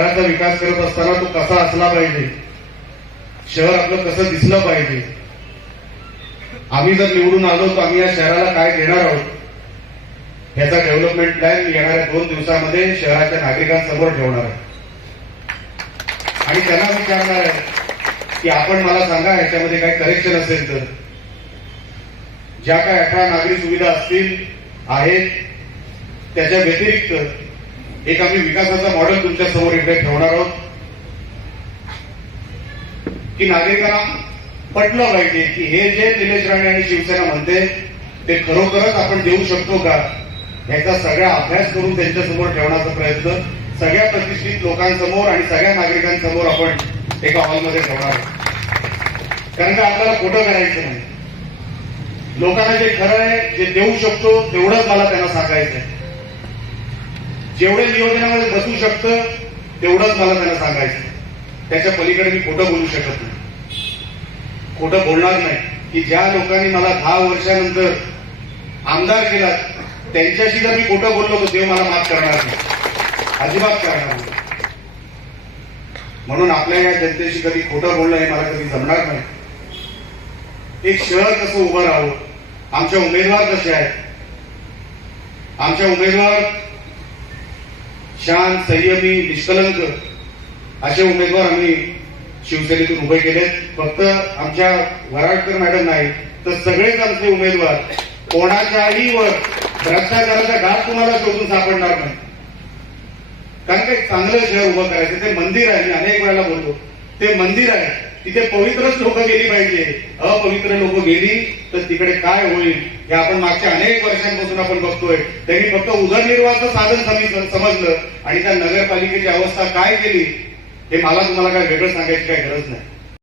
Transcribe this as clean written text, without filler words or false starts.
शहराचा विकास करत असताना तो कसा असला पाहिजे, शहर आपलं कसं दिसलं पाहिजे, आम्ही जर निवडून आलो तर आम्ही या शहराला काय देणार आहोत, ह्याचा डेव्हलपमेंट प्लॅन येणाऱ्या 2 दिवसामध्ये शहराच्या नागरिकांसमोर ठेवणार आहे आणि त्यांना विचारणार आहे की आपण मला सांगा ह्याच्यामध्ये काय करेक्शन असेल तर. ज्या काय 18 नागरी सुविधा असतील आहेत त्याच्या व्यतिरिक्त एक आम्ही विकासाचा मॉडेल तुमच्या समोर इकडे ठेवणार आहोत की नागरिकांना पटलं पाहिजे की हे जे निलेश राणे आणि शिवसेना म्हणते ते खरोखरच आपण देऊ शकतो का, याचा सगळा अभ्यास करून त्यांच्या समोर ठेवण्याचा प्रयत्न सगळ्या प्रतिष्ठित लोकांसमोर आणि सगळ्या नागरिकांसमोर आपण एका हॉलमध्ये ठेवणार आहोत. कारण का आपल्याला खोटं करायचं नाही. लोकांना जे खरं आहे, जे देऊ शकतो तेवढंच मला त्यांना सांगायचं आहे. जेवढे नियोजनामध्ये बसू शकतं तेवढंच मला त्यांना सांगायचं. त्याच्या पलीकडे मी खोटं बोलू शकत नाही, खोटं बोलणार नाही. की ज्या लोकांनी मला 10 वर्षानंतर आमदार केला त्यांच्याशी जर मी खोटं बोललो तर देव मला माफ करणार नाही, अजिबात करणार नाही. म्हणून आपल्या या जनतेशी कधी खोटं बोलणं हे मला कधी जमणार नाही. एक शहर कसं उभं राहावं, आमच्या उमेदवार कसे आहेत, आमच्या उमेदवार शांत, संयमी, निष्कलंक असे उमेदवार आम्ही शिवसेनेतून उभे केलेत. फक्त आमच्या वराडकर मॅडम नाही तर सगळेच आमचे उमेदवार कोणाच्याही वर भ्रष्टाचाराचा घात तुम्हाला शोधून सापडणार नाही. कारण का चांगलं शहर उभं करायचं, ते मंदिर आहे. मी अनेक वेळेला बोलतो, ते मंदिर आहे, तिथे पवित्रच लोक गेली पाहिजे. अपवित्र लोक गेली तर तिकडे काय होईल हे आपण मागच्या अनेक वर्षांपासून आपण बघतोय. त्यांनी फक्त उदरनिर्वाहाचं साधन समजलं आणि त्या नगरपालिकेची अवस्था काय केली हे मला तुम्हाला काय वेगळं सांगायची काही गरज नाही.